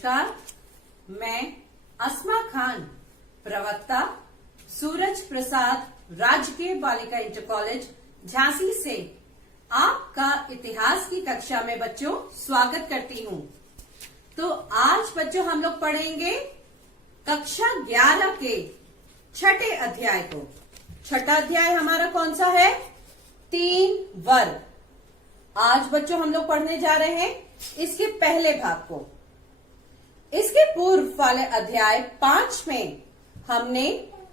नमस्कार, मैं अस्मा खान, प्रवक्ता सूरज प्रसाद राजकीय बालिका इंटर कॉलेज झांसी से आपका इतिहास की कक्षा में बच्चों स्वागत करती हूँ। तो आज बच्चों हम लोग पढ़ेंगे कक्षा 11 के छठे अध्याय को। छठा अध्याय हमारा कौन सा है? 3 वर्ग। आज बच्चों हम लोग पढ़ने जा रहे हैं इसके पहले भाग को। इसके पूर्व वाले अध्याय 5 में हमने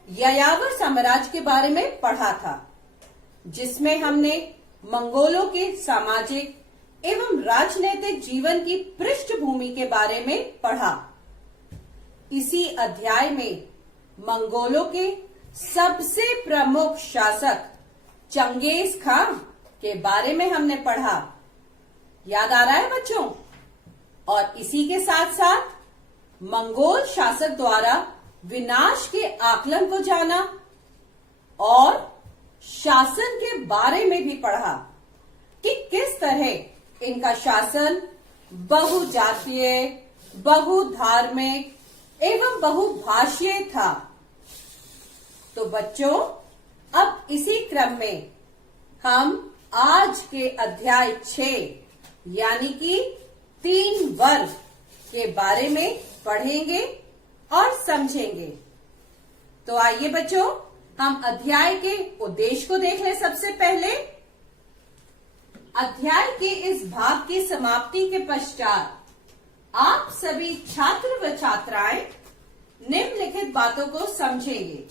यायावर साम्राज्य के बारे में पढ़ा था, जिसमें हमने मंगोलों के सामाजिक एवं राजनीतिक जीवन की पृष्ठभूमि के बारे में पढ़ा। इसी अध्याय में मंगोलों के सबसे प्रमुख शासक चंगेज खान के बारे में हमने पढ़ा। याद आ रहा है बच्चों? और इसी के साथ साथ मंगोल शासक द्वारा विनाश के आकलन को जाना और शासन के बारे में भी पढ़ा कि किस तरह इनका शासन बहुजातीय, बहुधार्मिक एवं बहुभाषीय था। तो बच्चों, अब इसी क्रम में हम आज के अध्याय 6 यानी कि 3 वर्ग के बारे में पढ़ेंगे और समझेंगे। तो आइए बच्चों, हम अध्याय के उद्देश्य को देख लें। सबसे पहले अध्याय के इस भाग की समाप्ति के पश्चात आप सभी छात्र व छात्राएं निम्नलिखित बातों को समझेंगे।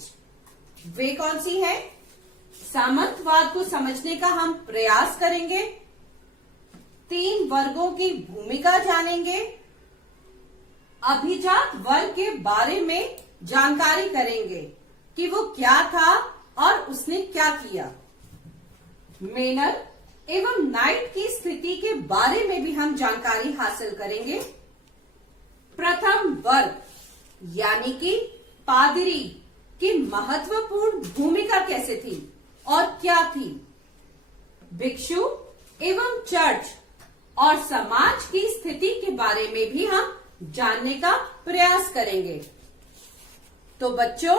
वे कौन सी है? सामंतवाद को समझने का हम प्रयास करेंगे, 3 वर्गों की भूमिका जानेंगे, अभिजात वर्ग के बारे में जानकारी करेंगे कि वो क्या था और उसने क्या किया। मेनर एवं नाइट की स्थिति के बारे में भी हम जानकारी हासिल करेंगे। प्रथम वर्ग यानी कि पादरी की महत्वपूर्ण भूमिका कैसे थी और क्या थी। भिक्षु एवं चर्च और समाज की स्थिति के बारे में भी हम जानने का प्रयास करेंगे। तो बच्चों,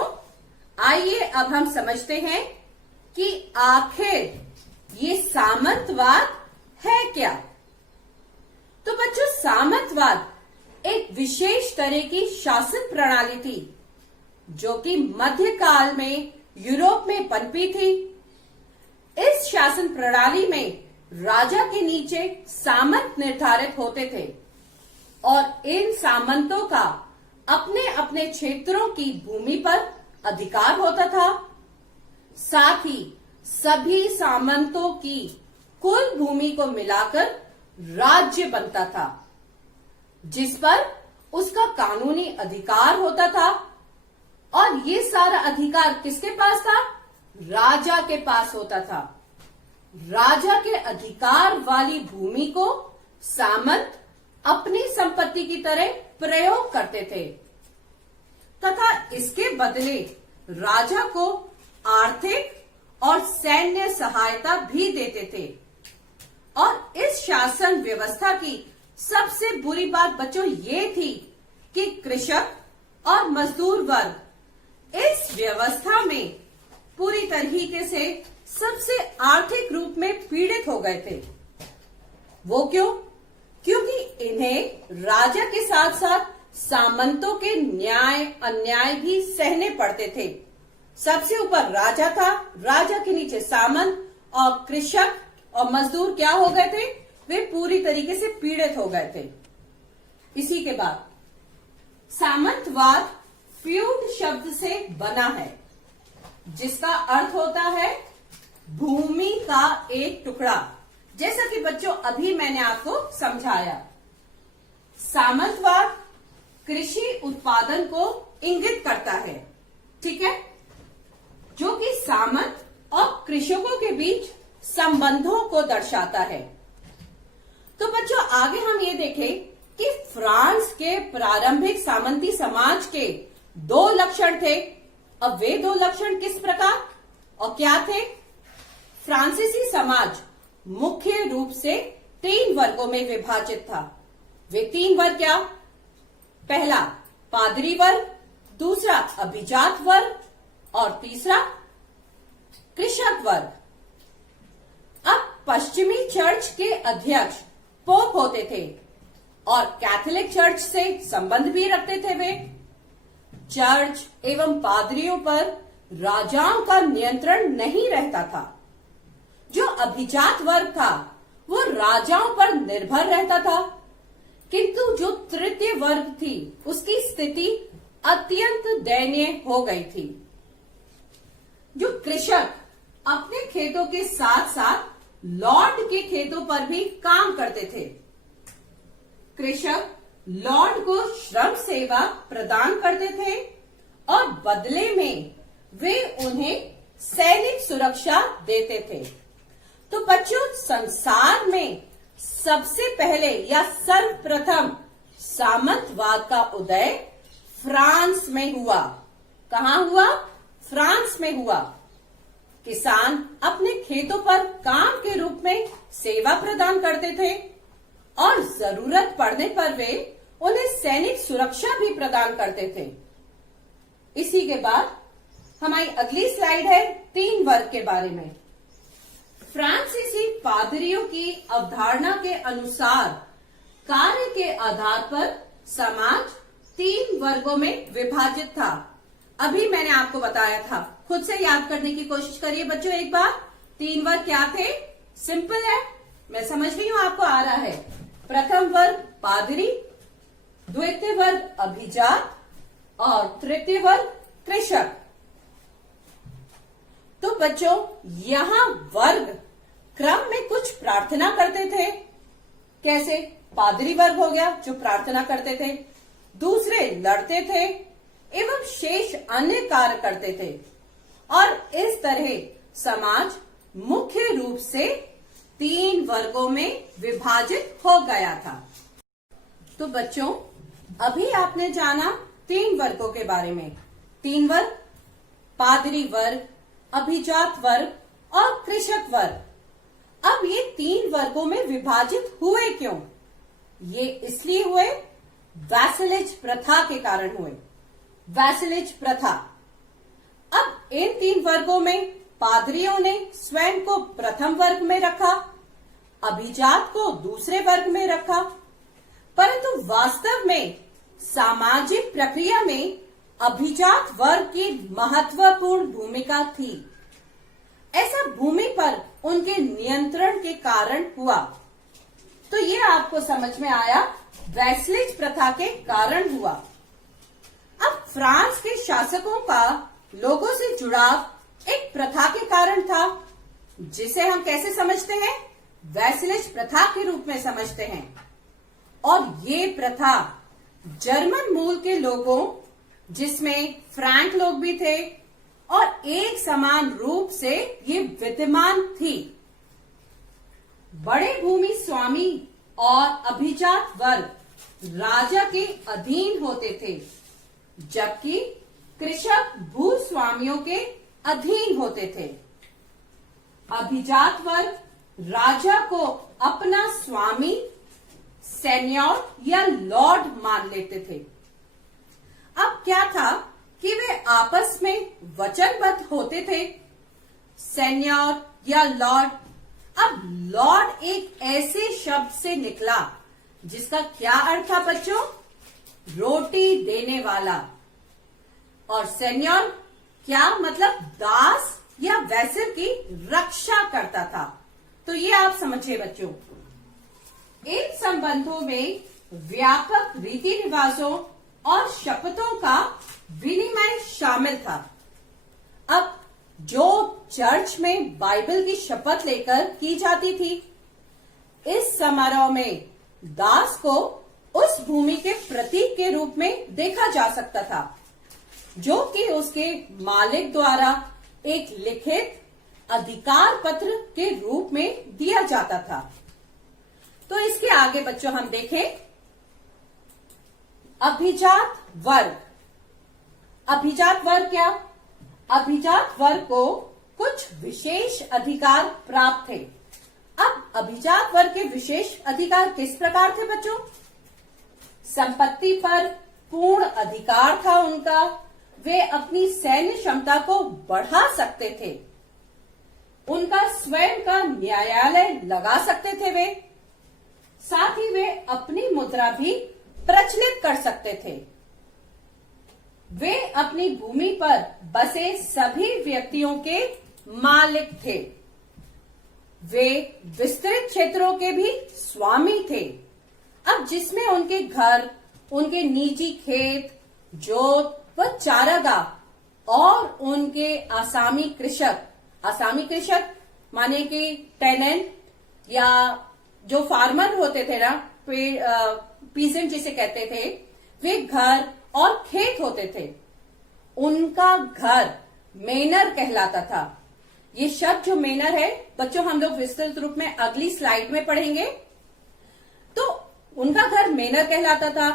आइए अब हम समझते हैं कि आखिर ये सामंतवाद है क्या। तो बच्चों, सामंतवाद एक विशेष तरह की शासन प्रणाली थी जो कि मध्यकाल में यूरोप में पनपी थी। इस शासन प्रणाली में राजा के नीचे सामंत निर्धारित होते थे और इन सामंतों का अपने अपने क्षेत्रों की भूमि पर अधिकार होता था। साथ ही सभी सामंतों की कुल भूमि को मिलाकर राज्य बनता था, जिस पर उसका कानूनी अधिकार होता था। और ये सारा अधिकार किसके पास था? राजा के पास होता था। राजा के अधिकार वाली भूमि को सामंत अपनी संपत्ति की तरह प्रयोग करते थे तथा इसके बदले राजा को आर्थिक और सैन्य सहायता भी देते थे। और इस शासन व्यवस्था की सबसे बुरी बात बच्चों ये थी कि कृषक और मजदूर वर्ग इस व्यवस्था में पूरी तरीके से सबसे आर्थिक रूप में पीड़ित हो गए थे। वो क्यों? क्योंकि इन्हें राजा के साथ साथ सामंतों के न्याय अन्याय भी सहने पड़ते थे। सबसे ऊपर राजा था, राजा के नीचे सामंत, और कृषक और मजदूर क्या हो गए थे? वे पूरी तरीके से पीड़ित हो गए थे। इसी के बाद सामंतवाद फ्यूड शब्द से बना है, जिसका अर्थ होता है भूमि का एक टुकड़ा। जैसा कि बच्चों अभी मैंने आपको समझाया, सामंतवाद कृषि उत्पादन को इंगित करता है, ठीक है, जो कि सामंत और कृषकों के बीच संबंधों को दर्शाता है। तो बच्चों आगे हम ये देखें कि फ्रांस के प्रारंभिक सामंती समाज के 2 लक्षण थे। अब वे 2 लक्षण किस प्रकार और क्या थे? फ्रांसीसी समाज मुख्य रूप से 3 वर्गों में विभाजित था। वे 3 वर्ग क्या? पहला पादरी वर्ग, दूसरा अभिजात वर्ग और तीसरा कृषक वर्ग। अब पश्चिमी चर्च के अध्यक्ष पोप होते थे और कैथोलिक चर्च से संबंध भी रखते थे वे। चर्च एवं पादरियों पर राजाओं का नियंत्रण नहीं रहता था। जो अभिजात वर्ग था वो राजाओं पर निर्भर रहता था, किंतु जो तृतीय वर्ग थी उसकी स्थिति अत्यंत दयनीय हो गई थी। जो कृषक अपने खेतों के साथ साथ लॉर्ड के खेतों पर भी काम करते थे। कृषक लॉर्ड को श्रम सेवा प्रदान करते थे और बदले में वे उन्हें सैनिक सुरक्षा देते थे। तो बच्चों, संसार में सबसे पहले या सर्वप्रथम सामंतवाद का उदय फ्रांस में हुआ। कहाँ हुआ? फ्रांस में हुआ। किसान अपने खेतों पर काम के रूप में सेवा प्रदान करते थे और जरूरत पड़ने पर वे उन्हें सैनिक सुरक्षा भी प्रदान करते थे। इसी के बाद हमारी अगली स्लाइड है 3 वर्ग के बारे में। फ्रांसीसी पादरियों की अवधारणा के अनुसार कार्य के आधार पर समाज 3 वर्गों में विभाजित था। अभी मैंने आपको बताया था, खुद से याद करने की कोशिश करिए बच्चों एक बार। 3 वर्ग क्या थे? सिंपल है, मैं समझ रही हूं आपको आ रहा है। प्रथम वर्ग पादरी, द्वितीय वर्ग अभिजात और तृतीय वर्ग कृषक। तो बच्चों, यहां वर्ग क्रम में कुछ प्रार्थना करते थे। कैसे? पादरी वर्ग हो गया जो प्रार्थना करते थे, दूसरे लड़ते थे एवं शेष अन्य कार्य करते थे। और इस तरह समाज मुख्य रूप से 3 वर्गों में विभाजित हो गया था। तो बच्चों, अभी आपने जाना 3 वर्गों के बारे में। 3 वर्ग, पादरी वर्ग, अभिजात वर्ग और कृषक वर्ग। अब ये 3 वर्गों में विभाजित हुए क्यों? ये इसलिए हुए, वैसलेज प्रथा के कारण हुए। वैसलेज प्रथा। अब इन 3 वर्गों में पादरियों ने स्वयं को प्रथम वर्ग में रखा, अभिजात को दूसरे वर्ग में रखा, परंतु वास्तव में सामाजिक प्रक्रिया में अभिजात वर्ग की महत्वपूर्ण भूमिका थी। ऐसा भूमि पर उनके नियंत्रण के कारण हुआ। तो ये आपको समझ में आया, वैसलेज प्रथा के कारण हुआ। अब फ्रांस के शासकों का लोगों से जुड़ाव एक प्रथा के कारण था, जिसे हम कैसे समझते हैं? वैसलेज प्रथा के रूप में समझते हैं। और ये प्रथा जर्मन मूल के लोगों, जिसमें फ्रैंक लोग भी थे, और एक समान रूप से ये विद्यमान थी। बड़े भूमि स्वामी और अभिजात वर्ग राजा के अधीन होते थे, जबकि कृषक भूस्वामियों के अधीन होते थे। अभिजात वर्ग राजा को अपना स्वामी, सेन्योर या लॉर्ड मान लेते थे। अब क्या था कि वे आपस में वचनबद्ध होते थे, सेन्योर या लॉर्ड। अब लॉर्ड एक ऐसे शब्द से निकला जिसका क्या अर्थ था बच्चों? रोटी देने वाला। और सेन्योर क्या मतलब? दास या वैसल की रक्षा करता था। तो ये आप समझिए बच्चों। इन संबंधों में व्यापक रीति रिवाजों और शपथों का विनिमय शामिल था। अब जो चर्च में बाइबल की शपथ लेकर की जाती थी, इस समारोह में दास को उस भूमि के प्रतीक के रूप में देखा जा सकता था, जो कि उसके मालिक द्वारा एक लिखित अधिकार पत्र के रूप में दिया जाता था। तो इसके आगे बच्चों हम देखें अभिजात वर्ग। अभिजात वर्ग क्या? अभिजात वर्ग को कुछ विशेष अधिकार प्राप्त थे। अब अभिजात वर्ग के विशेष अधिकार किस प्रकार थे बच्चों? संपत्ति पर पूर्ण अधिकार था उनका। वे अपनी सैन्य क्षमता को बढ़ा सकते थे। उनका स्वयं का न्यायालय लगा सकते थे वे। साथ ही वे अपनी मुद्रा भी प्रचलित कर सकते थे। वे अपनी भूमि पर बसे सभी व्यक्तियों के मालिक थे। वे विस्तृत क्षेत्रों के भी स्वामी थे। अब जिसमें उनके घर, उनके निजी खेत, जोत व चारागाह और उनके आसामी कृषक माने कि टेनेंट या जो फार्मर होते थे ना, पीजेंट जिसे कहते थे, वे घर और खेत होते थे। उनका घर मेनर कहलाता था। ये शब्द जो मेनर है बच्चों हम लोग विस्तृत रूप में अगली स्लाइड में पढ़ेंगे। तो उनका घर मेनर कहलाता था।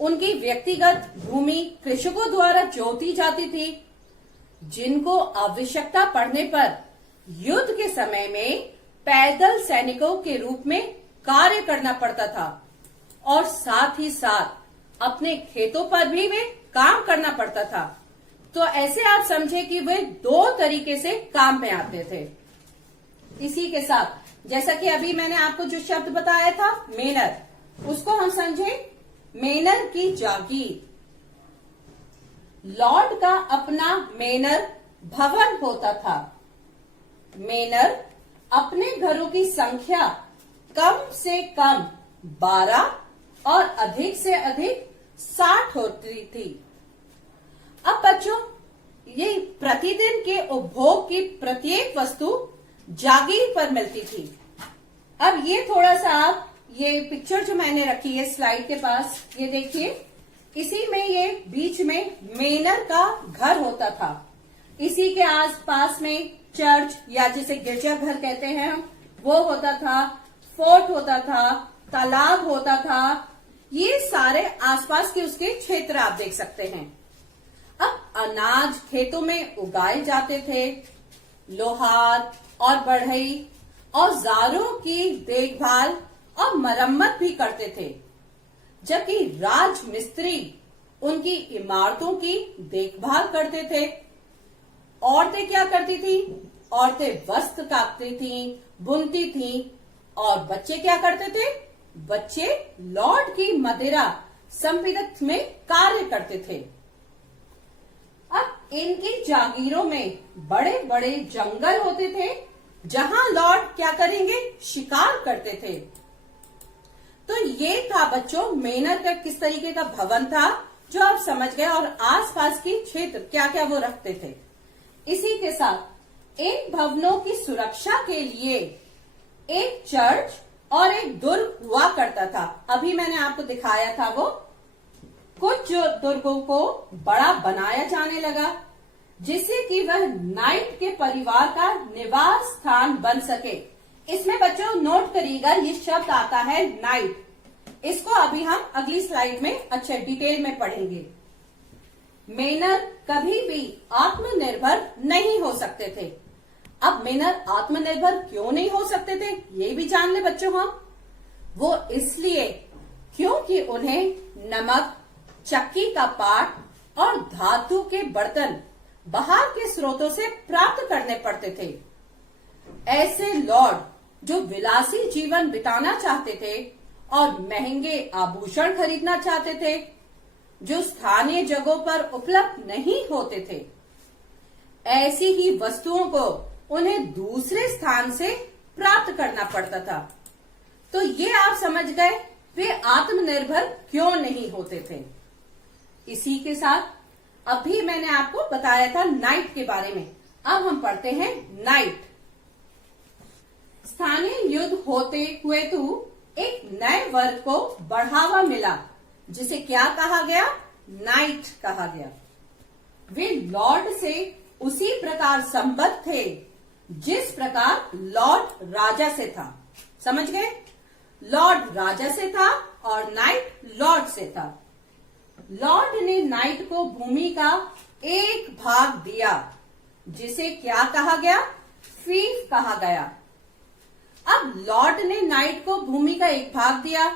उनकी व्यक्तिगत भूमि कृषकों द्वारा जोती जाती थी, जिनको आवश्यकता पड़ने पर युद्ध के समय में पैदल सैनिकों के रूप में कार्य करना पड़ता था और साथ ही साथ अपने खेतों पर भी वे काम करना पड़ता था। तो ऐसे आप समझे कि वे दो तरीके से काम में आते थे। इसी के साथ जैसा कि अभी मैंने आपको जो शब्द बताया था मेनर, उसको हम समझे मेनर की जागीर। लॉर्ड का अपना मेनर भवन होता था। मेनर अपने घरों की संख्या कम से कम 12 और अधिक से अधिक 60 होती थी। अब बच्चों, ये प्रतिदिन के उपभोग की प्रत्येक वस्तु जागीर पर मिलती थी। अब ये थोड़ा सा आप ये पिक्चर जो मैंने रखी है स्लाइड के पास, ये देखिए, इसी में ये बीच में मेनर का घर होता था। इसी के आसपास में चर्च या जिसे गिरजाघर कहते हैं हम, वो होता था, फोर्ट होता था, तालाब होता था। ये सारे आसपास के उसके क्षेत्र आप देख सकते हैं। अब अनाज खेतों में उगाए जाते थे। लोहार और बढ़ई औजारों की देखभाल और मरम्मत भी करते थे, जबकि राजमिस्त्री उनकी इमारतों की देखभाल करते थे। औरतें क्या करती थी? औरतें वस्त्र काटती थी, बुनती थी। और बच्चे क्या करते थे? बच्चे लॉर्ड की मदिरा संपीड़ित में कार्य करते थे। अब इनकी जागीरों में बड़े बड़े जंगल होते थे, जहां लॉर्ड क्या करेंगे? शिकार करते थे। तो ये था बच्चों मेनर का किस तरीके का भवन था, जो आप समझ गए, और आसपास के क्षेत्र क्या क्या वो रखते थे। इसी के साथ इन भवनों की सुरक्षा के लिए एक चर्च और एक दुर्ग हुआ करता था। अभी मैंने आपको दिखाया था वो। कुछ जो दुर्गों को बड़ा बनाया जाने लगा, जिससे कि वह नाइट के परिवार का निवास स्थान बन सके। इसमें बच्चों नोट करिएगा, ये शब्द आता है नाइट। इसको अभी हम अगली स्लाइड में अच्छे डिटेल में पढ़ेंगे। मेनर कभी भी आत्मनिर्भर नहीं हो सकते थे। अब मेनर आत्मनिर्भर क्यों नहीं हो सकते थे, ये भी जान ले बच्चों हम। वो इसलिए क्योंकि उन्हें नमक, चक्की का पाट और धातु के बर्तन बाहर के स्रोतों से प्राप्त करने पड़ते थे। ऐसे लॉर्ड जो विलासी जीवन बिताना चाहते थे और महंगे आभूषण खरीदना चाहते थे, जो स्थानीय जगहों पर उपलब्ध नहीं होते थे, ऐसी ही वस्तुओं को उन्हें दूसरे स्थान से प्राप्त करना पड़ता था। तो ये आप समझ गए वे आत्मनिर्भर क्यों नहीं होते थे। इसी के साथ अभी मैंने आपको बताया था नाइट के बारे में। अब हम पढ़ते हैं नाइट। स्थानीय युद्ध होते हुए तो एक नए वर्ग को बढ़ावा मिला, जिसे क्या कहा गया? नाइट कहा गया। वे लॉर्ड से उसी प्रकार संबद्ध थे जिस प्रकार लॉर्ड राजा से था। समझ गए? लॉर्ड राजा से था और नाइट लॉर्ड से था। लॉर्ड ने नाइट को भूमि का एक भाग दिया, जिसे क्या कहा गया? फीफ कहा गया। अब लॉर्ड ने नाइट को भूमि का एक भाग दिया,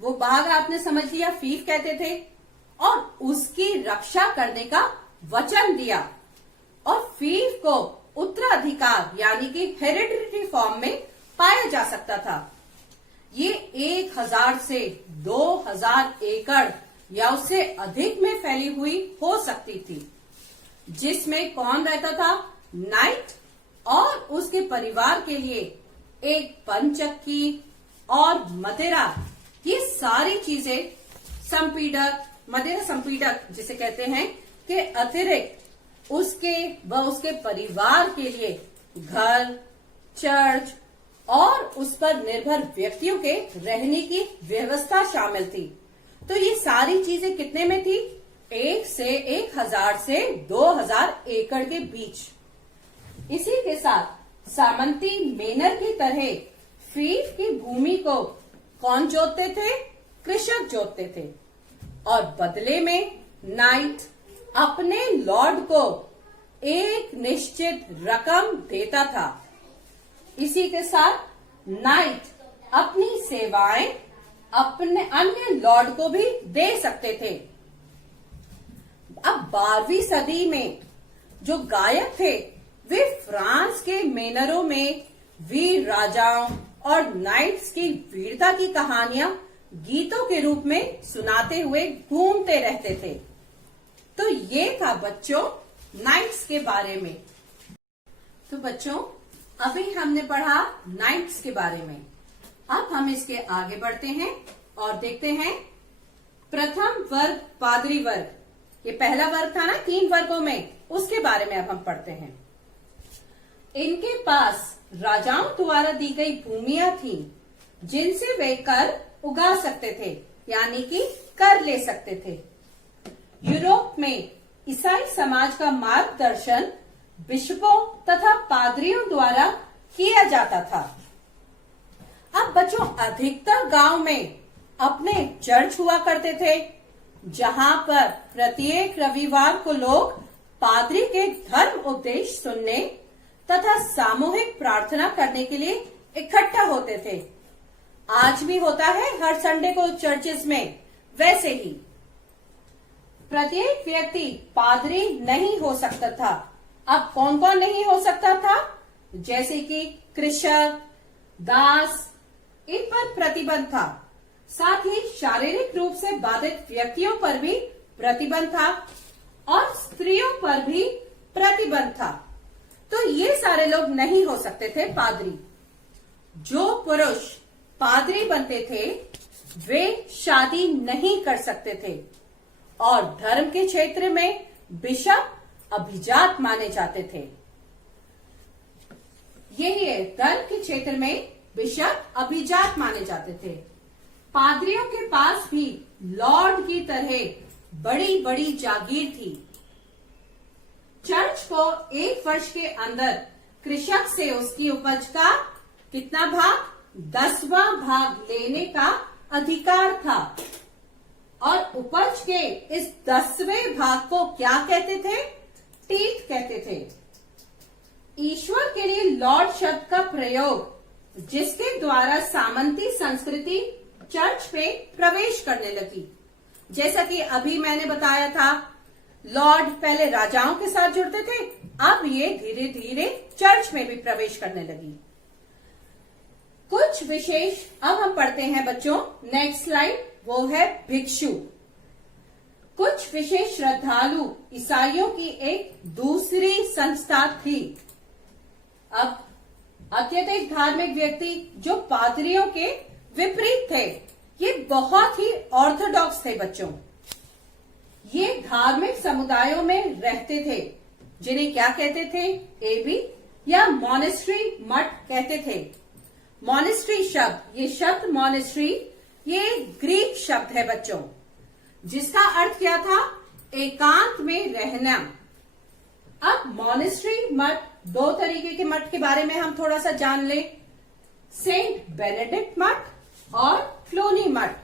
वो भाग आपने समझ लिया, फीफ कहते थे। और उसकी रक्षा करने का वचन दिया और फीफ को उत्तराधिकार यानी कि हेरिडिटरी फॉर्म में पाया जा सकता था। ये 1000 से 2000 एकड़ या उससे अधिक में फैली हुई हो सकती थी, जिसमें कौन रहता था? नाइट और उसके परिवार के लिए एक पंचक्की और मदिरा, ये सारी चीजें संपीडक, मदिरा संपीडक जिसे कहते हैं, के अतिरिक्त उसके परिवार के लिए घर, चर्च और उस पर निर्भर व्यक्तियों के रहने की व्यवस्था शामिल थी। तो ये सारी चीजें कितने में थी? 1000 से 2000 एकड़ के बीच। इसी के साथ सामंती मेनर की तरह फीफ की भूमि को कौन जोतते थे? कृषक जोतते थे और बदले में नाइट अपने लॉर्ड को एक निश्चित रकम देता था। इसी के साथ नाइट अपनी सेवाएं अपने अन्य लॉर्ड को भी दे सकते थे। अब 12वीं सदी में जो गायक थे वे फ्रांस के मेनरों में वीर राजाओं और नाइट्स की वीरता की कहानियां गीतों के रूप में सुनाते हुए घूमते रहते थे। तो ये था बच्चों नाइट्स के बारे में। तो बच्चों अभी हमने पढ़ा नाइट्स के बारे में। अब हम इसके आगे बढ़ते हैं और देखते हैं प्रथम वर्ग पादरी वर्ग। ये पहला वर्ग था ना 3 वर्गों में, उसके बारे में अब हम पढ़ते हैं। इनके पास राजाओं द्वारा दी गई भूमियां थी जिनसे वे कर उगा सकते थे, यानी कि कर ले सकते थे। यूरोप में ईसाई समाज का मार्गदर्शन बिशपों तथा पादरियों द्वारा किया जाता था। अब बच्चों अधिकतर गांव में अपने चर्च हुआ करते थे, जहां पर प्रत्येक रविवार को लोग पादरी के धर्म उपदेश सुनने तथा सामूहिक प्रार्थना करने के लिए इकट्ठा होते थे। आज भी होता है हर संडे को चर्चेस में। वैसे ही प्रत्येक व्यक्ति पादरी नहीं हो सकता था। अब कौन कौन नहीं हो सकता था? जैसे कि कृषक, दास, इन पर प्रतिबंध था। साथ ही शारीरिक रूप से बाधित व्यक्तियों पर भी प्रतिबंध था और स्त्रियों पर भी प्रतिबंध था। तो ये सारे लोग नहीं हो सकते थे पादरी। जो पुरुष पादरी बनते थे वे शादी नहीं कर सकते थे और धर्म के क्षेत्र में बिशप अभिजात माने जाते थे। यही है, धर्म के क्षेत्र में बिशप अभिजात माने जाते थे। पादरियों के पास भी लॉर्ड की तरह बड़ी बड़ी जागीर थी। चर्च को 1 वर्ष के अंदर कृषक से उसकी उपज का कितना भाग? 10वां भाग लेने का अधिकार था और उपज के इस 10वें भाग को क्या कहते थे? टीथ कहते थे। ईश्वर के लिए लॉर्ड शब्द का प्रयोग, जिसके द्वारा सामंती संस्कृति चर्च पे प्रवेश करने लगी। जैसा कि अभी मैंने बताया था, लॉर्ड पहले राजाओं के साथ जुड़ते थे, अब ये धीरे धीरे चर्च में भी प्रवेश करने लगी। कुछ विशेष अब हम पढ़ते हैं बच्चों, नेक्स्ट स्लाइड, वो है भिक्षु। कुछ विशेष श्रद्धालु ईसाइयों की एक दूसरी संस्था थी। अब अत्यधिक धार्मिक व्यक्ति जो पादरियों के विपरीत थे, ये बहुत ही ऑर्थोडॉक्स थे बच्चों। ये धार्मिक समुदायों में रहते थे, जिन्हें क्या कहते थे? एबी या मॉनेस्ट्री मठ कहते थे। मॉनेस्ट्री शब्द, ये शब्द मॉनेस्ट्री, ये ग्रीक शब्द है बच्चों, जिसका अर्थ क्या था? एकांत में रहना। अब मॉनेस्ट्री मठ, 2 तरीके के मठ के बारे में हम थोड़ा सा जान लें। सेंट बेनेडिक्ट मठ और क्लूनी मठ।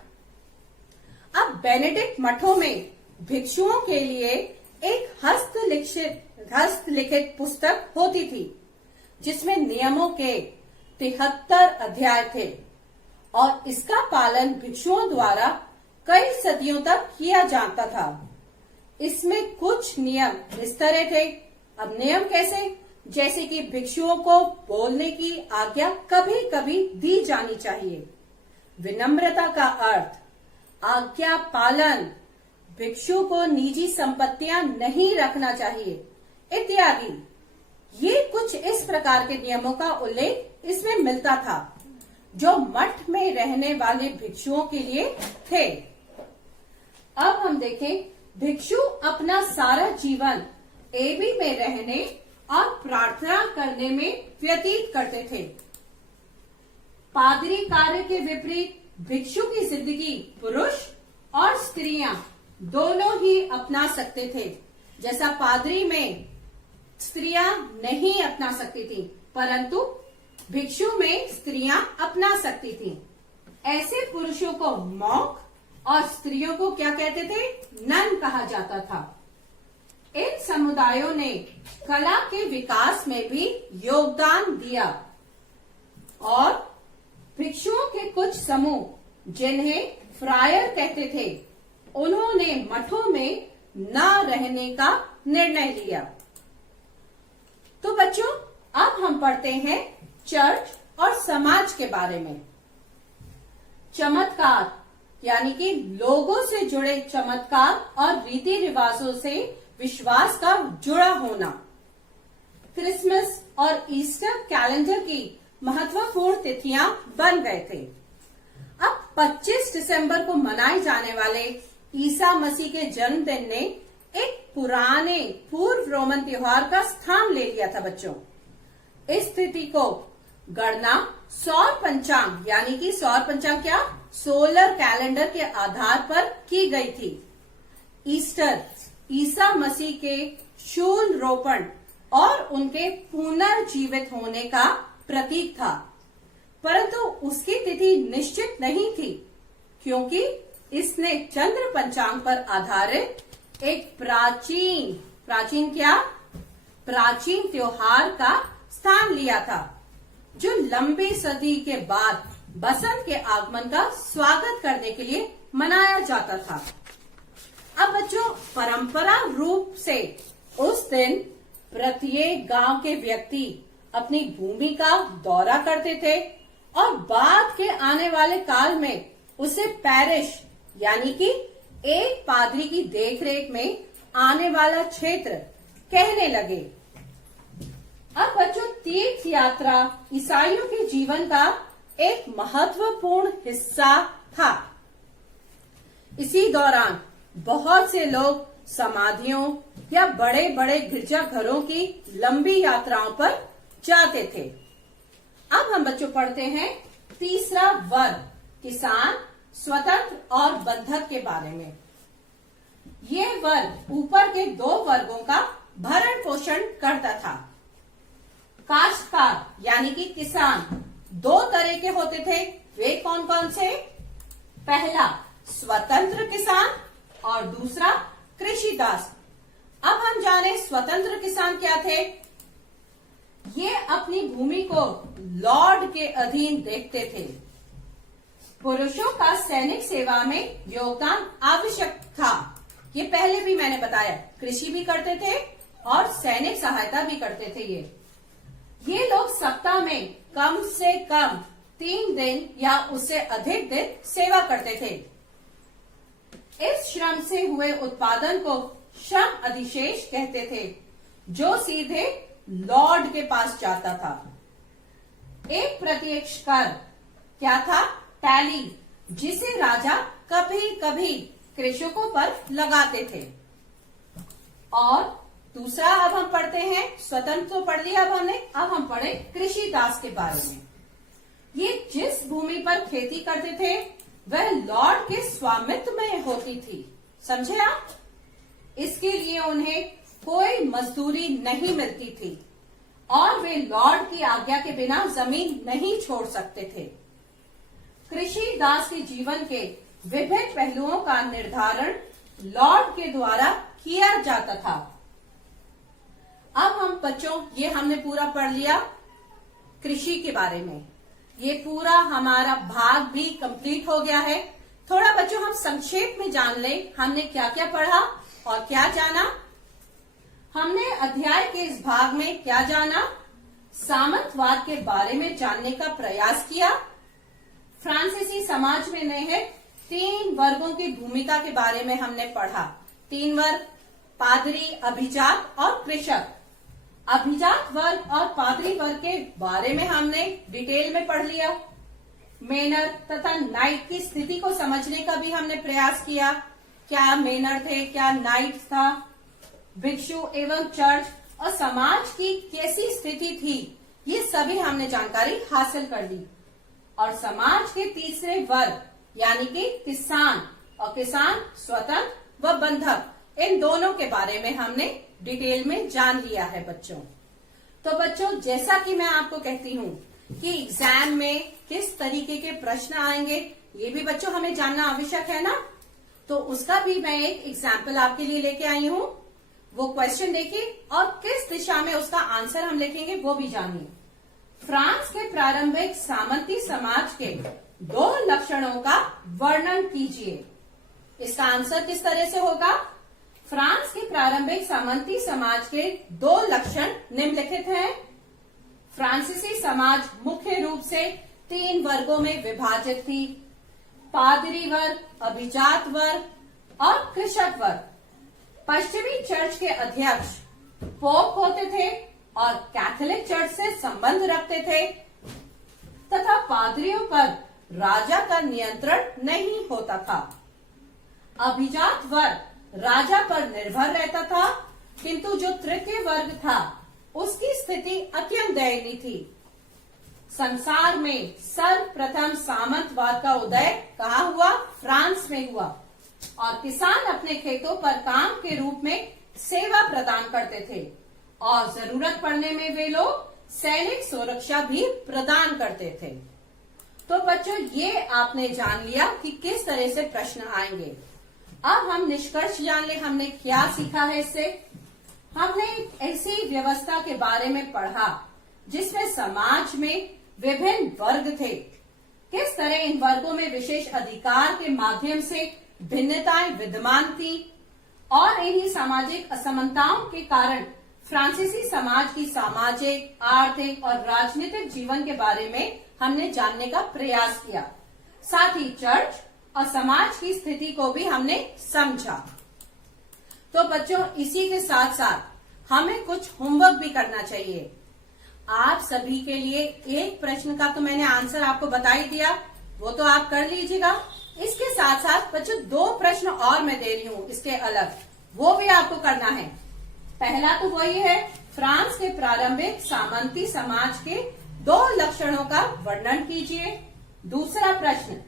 अब बेनेडिक्ट मठों में भिक्षुओं के लिए एक हस्तलिखित पुस्तक होती थी, जिसमें नियमों के 73 अध्याय थे और इसका पालन भिक्षुओं द्वारा कई सदियों तक किया जाता था। इसमें कुछ नियम इस तरह थे। अब नियम कैसे? जैसे कि भिक्षुओं को बोलने की आज्ञा कभी कभी दी जानी चाहिए। विनम्रता का अर्थ आज्ञा पालन, भिक्षु को निजी संपत्तियां नहीं रखना चाहिए इत्यादि। ये कुछ इस प्रकार के नियमों का उल्लेख इसमें मिलता था जो मठ में रहने वाले भिक्षुओं के लिए थे। अब हम देखें, भिक्षु अपना सारा जीवन एबी में रहने और प्रार्थना करने में व्यतीत करते थे। पादरी कार्य के विपरीत भिक्षु की जिंदगी पुरुष और स्त्रियां दोनों ही अपना सकते थे। जैसा पादरी में स्त्रियां नहीं अपना सकती थी, परंतु भिक्षु में स्त्रियां अपना सकती थी। ऐसे पुरुषों को मॉन्क और स्त्रियों को क्या कहते थे? नन कहा जाता था। इन समुदायों ने कला के विकास में भी योगदान दिया और भिक्षुओं के कुछ समूह जिन्हें फ्रायर कहते थे, उन्होंने मठों में न रहने का निर्णय लिया। तो बच्चों, अब हम पढ़ते हैं चर्च और समाज के बारे में। चमत्कार यानी कि लोगों से जुड़े चमत्कार और रीति रिवाजों से विश्वास का जुड़ा होना। क्रिसमस और ईस्टर कैलेंडर की महत्वपूर्ण तिथियां बन गए थे। अब 25 दिसंबर को मनाए जाने वाले ईसा मसीह के जन्मदिन ने एक पुराने पूर्व रोमन त्योहार का स्थान ले लिया था। बच्चों, इस तिथि को गणना सौर पंचांग यानी कि सौर पंचांग क्या, सोलर कैलेंडर के आधार पर की गई थी। ईस्टर ईसा मसीह के शूल रोपण और उनके पुनर्जीवित होने का प्रतीक था, परंतु उसकी तिथि निश्चित नहीं थी क्योंकि इसने चंद्र पंचांग पर आधारित एक प्राचीन त्योहार का स्थान लिया था जो लंबी सदी के बाद बसंत के आगमन का स्वागत करने के लिए मनाया जाता था। अब बच्चों, परंपरा रूप से उस दिन प्रत्येक गांव के व्यक्ति अपनी भूमि का दौरा करते थे और बाद के आने वाले काल में उसे पैरिश यानी कि एक पादरी की देखरेख में आने वाला क्षेत्र कहने लगे। अब बच्चों, तीर्थ यात्रा ईसाइयों के जीवन का एक महत्वपूर्ण हिस्सा था। इसी दौरान बहुत से लोग समाधियों या बड़े बड़े गिरजाघरों की लंबी यात्राओं पर जाते थे। अब हम बच्चों पढ़ते हैं तीसरा वर्ग, किसान, स्वतंत्र और बंधक के बारे में। ये वर्ग ऊपर के दो वर्गों का भरण पोषण करता था। काश्तकार यानी कि किसान दो तरह के होते थे। वे कौन कौन से? पहला स्वतंत्र किसान और दूसरा कृषिदास। अब हम जाने स्वतंत्र किसान क्या थे। ये अपनी भूमि को लॉर्ड के अधीन देखते थे। पुरुषों का सैनिक सेवा में योगदान आवश्यक था। ये पहले भी मैंने बताया, कृषि भी करते थे और सैनिक सहायता भी करते थे। ये लोग सप्ताह में कम से कम 3 दिन या उससे अधिक दिन सेवा करते थे। इस श्रम से हुए उत्पादन को श्रम अधिशेष कहते थे, जो सीधे लॉर्ड के पास जाता था। एक प्रत्यक्ष कर क्या था? टैली, जिसे राजा कभी कभी कृषकों पर लगाते थे। और दूसरा अब हम पढ़ते हैं, स्वतंत्र तो पढ़ लिया अब हमने, अब हम पढ़े कृषि दास के बारे में। ये जिस भूमि पर खेती करते थे वह लॉर्ड के स्वामित्व में होती थी। समझे आप? इसके लिए उन्हें कोई मजदूरी नहीं मिलती थी और वे लॉर्ड की आज्ञा के बिना जमीन नहीं छोड़ सकते थे। कृषि दास के जीवन के विभिन्न पहलुओं का निर्धारण लॉर्ड के द्वारा किया जाता था। अब हम बच्चों, ये हमने पूरा पढ़ लिया कृषि के बारे में। ये पूरा हमारा भाग भी कंप्लीट हो गया है। थोड़ा बच्चों हम संक्षेप में जान लें हमने क्या क्या पढ़ा और क्या जाना। हमने अध्याय के इस भाग में क्या जाना, सामंतवाद के बारे में जानने का प्रयास किया। फ्रांसीसी समाज में निहित 3 वर्गों की भूमिका के बारे में हमने पढ़ा। 3 वर्ग, पादरी, अभिजात और कृषक। अभिजात वर्ग और पादरी वर्ग के बारे में हमने डिटेल में पढ़ लिया। मेनर तथा नाइट की स्थिति को समझने का भी हमने प्रयास किया। क्या मेनर थे, क्या नाइट था, भिक्षु एवं चर्च और समाज की कैसी स्थिति थी, ये सभी हमने जानकारी हासिल कर ली। और समाज के तीसरे वर्ग यानी कि किसान और किसान स्वतंत्र व बंधक, इन दोनों के बारे में हमने डिटेल में जान लिया है बच्चों। तो बच्चों, जैसा कि मैं आपको कहती हूँ कि एग्जाम में किस तरीके के प्रश्न आएंगे ये भी बच्चों हमें जानना आवश्यक है ना। तो उसका भी मैं एक एग्जाम्पल आपके लिए लेके आई हूँ। वो क्वेश्चन देखिए और किस दिशा में उसका आंसर हम लिखेंगे वो भी जानिए। फ्रांस के प्रारंभिक सामंती समाज के 2 लक्षणों का वर्णन कीजिए। इसका आंसर किस तरह से होगा? फ्रांस के प्रारंभिक सामंती समाज के 2 लक्षण निम्नलिखित हैं। फ्रांसीसी समाज मुख्य रूप से 3 वर्गों में विभाजित थी, पादरी वर्ग, अभिजात वर्ग और कृषक वर्ग। पश्चिमी चर्च के अध्यक्ष पोप होते थे और कैथोलिक चर्च से संबंध रखते थे तथा पादरियों पर राजा का नियंत्रण नहीं होता था। अभिजात वर्ग राजा पर निर्भर रहता था, किंतु जो तृतीय वर्ग था उसकी स्थिति अत्यंत दयनीय थी। संसार में सर्वप्रथम सामंतवाद का उदय कहाँ हुआ? फ्रांस में हुआ। और किसान अपने खेतों पर काम के रूप में सेवा प्रदान करते थे और जरूरत पड़ने में वे लोग सैनिक सुरक्षा भी प्रदान करते थे। तो बच्चों, ये आपने जान लिया कि किस तरह से प्रश्न आएंगे। अब हम निष्कर्ष जान ले हमने क्या सीखा है इससे। हमने एक ऐसी व्यवस्था के बारे में पढ़ा जिसमें समाज में विभिन्न वर्ग थे, किस तरह इन वर्गों में विशेष अधिकार के माध्यम से भिन्नताएं विद्यमान थी और इन्हीं सामाजिक असमानताओं के कारण फ्रांसीसी समाज की सामाजिक, आर्थिक और राजनीतिक जीवन के बारे में हमने जानने का प्रयास किया। साथ ही चर्च और समाज की स्थिति को भी हमने समझा। तो बच्चों, इसी के साथ साथ हमें कुछ होमवर्क भी करना चाहिए। आप सभी के लिए एक प्रश्न का तो मैंने आंसर आपको बता ही दिया, वो तो आप कर लीजिएगा। इसके साथ साथ बच्चों 2 प्रश्न और मैं दे रही हूँ इसके अलग, वो भी आपको करना है। पहला तो वही है, फ्रांस के प्रारंभिक सामंती समाज के 2 लक्षणों का वर्णन कीजिए। दूसरा प्रश्न,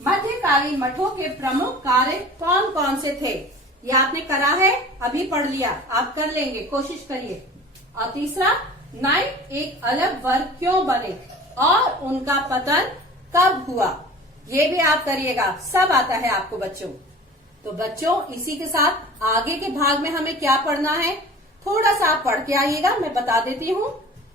मध्यकालीन मठों के प्रमुख कार्य कौन कौन से थे? ये आपने करा है, अभी पढ़ लिया, आप कर लेंगे, कोशिश करिए। और तीसरा, नाइट एक अलग वर्ग क्यों बने और उनका पतन कब हुआ? ये भी आप करिएगा, सब आता है आपको बच्चों। तो बच्चों, इसी के साथ आगे के भाग में हमें क्या पढ़ना है थोड़ा सा आप पढ़ के आइएगा, मैं बता देती हूँ।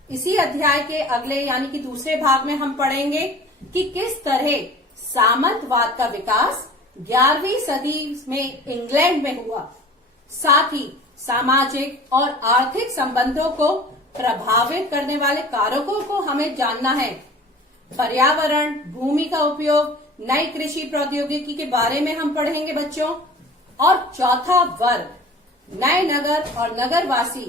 इसी अध्याय के अगले यानी कि दूसरे भाग में हम पढ़ेंगे कि किस तरह सामंतवाद का विकास 11वीं सदी में इंग्लैंड में हुआ। साथ ही सामाजिक और आर्थिक संबंधों को प्रभावित करने वाले कारकों को हमें जानना है। पर्यावरण, भूमि का उपयोग, नई कृषि प्रौद्योगिकी के बारे में हम पढ़ेंगे बच्चों। और चौथा वर्ग, नए नगर और नगरवासी,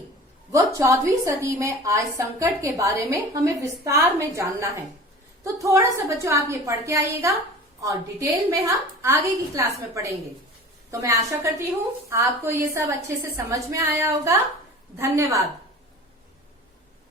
वो 14वीं सदी में आए संकट के बारे में हमें विस्तार में जानना है। तो थोड़ा सा बच्चों आप ये पढ़ के आइएगा और डिटेल में हम आगे की क्लास में पढ़ेंगे। तो मैं आशा करती हूँ आपको ये सब अच्छे से समझ में आया होगा। धन्यवाद।